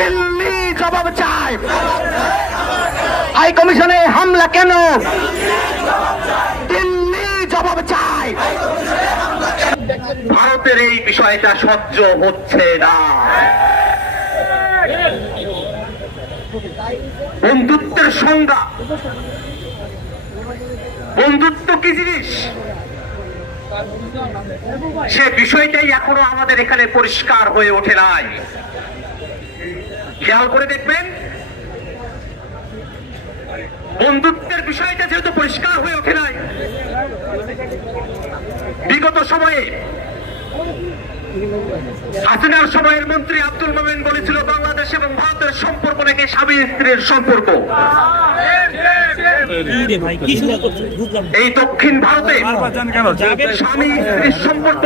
দিল্লি জবাব চায় হাই কমিশনে হামলা কেন? দিল্লি জবাব চায় ভারতের এই বিষয়টা সহ্য হচ্ছে না। বন্ধুত্বের সংজ্ঞা। বন্ধুত্ব কি জিনিস? সে বিষয়টাই এখনও আমাদের এখানে পরিষ্কার হয়ে ওঠে নাই। খেয়াল করে দেখবেন, বন্ধুত্বের বিষয়টা যেহেতু পরিষ্কার হয়ে ওঠে নাই, বিগত সময়ে, হাসিনার সময়ের মন্ত্রী আব্দুল মোমেন বলেছিল, বাংলাদেশ এবং ভারতের সম্পর্ক নাকি স্বামী স্ত্রীর সম্পর্ক। এই দক্ষিণ ভারতে। স্বামী স্ত্রীর সম্পর্ক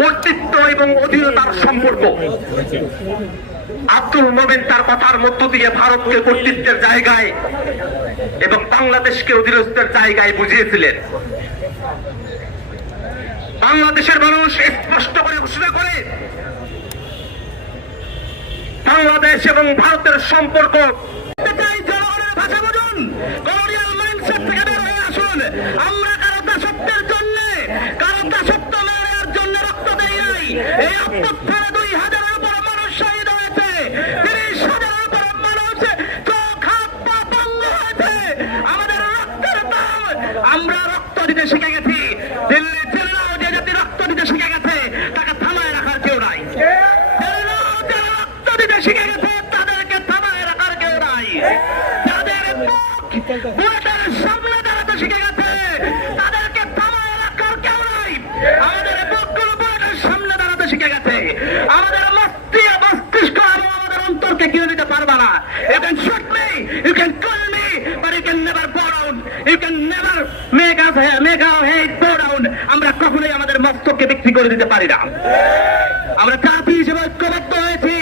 কর্তৃত্ব এবং অধীনতার সম্পর্ক। আব্দুল মোমেন তার কথার মধ্য দিয়ে ভারতকে কর্তৃত্বের জায়গায় এবং বাংলাদেশকে অধীনস্থের জায়গায় বুঝিয়েছিলেন। বাংলাদেশের মানুষ স্পষ্ট করে ঘোষণা করে বাংলাদেশ এবং ভারতের সম্পর্ক শিখে গেছি। তাকে থামায় রাখার কেউ নাই। রক্ত দিতে শিখে গেছে, তাদেরকে থামায় রাখার কেউ নাই। বুলেটের সামনে দাঁড়াতে শিখে গেছে তাদেরকে থামায় রাখার কেউ নাই আমাদের বুকগুলো বুলেটের সামনে দাঁড়াতে শিখে গেছে আমাদের মস্তি মস্তিষ্ক এবং আমাদের অন্তরকে কিনে দিতে পারবে না you can shoot me you can call me but you can never bow down you can never make us make our head down আমরা কখনোই আমাদের মস্তককে বিক্রি করে দিতে পারি না। আমরা জাতি হিসেবে ঐক্যবদ্ধ হয়েছি।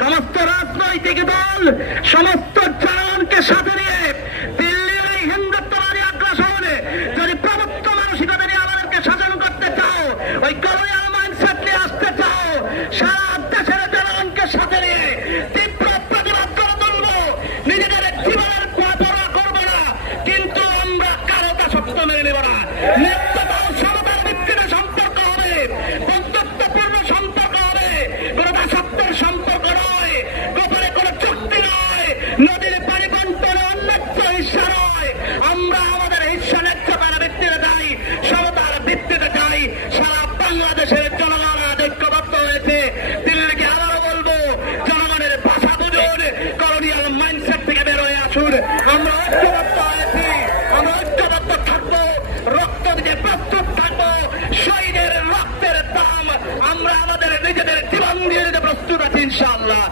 সমস্ত রাজনৈতিক দল, সমস্ত শহীদের রক্তের দাম আমরা আমাদের নিজেদের জীবন দিয়ে প্রস্তুত আছি ইনশাআল্লাহ।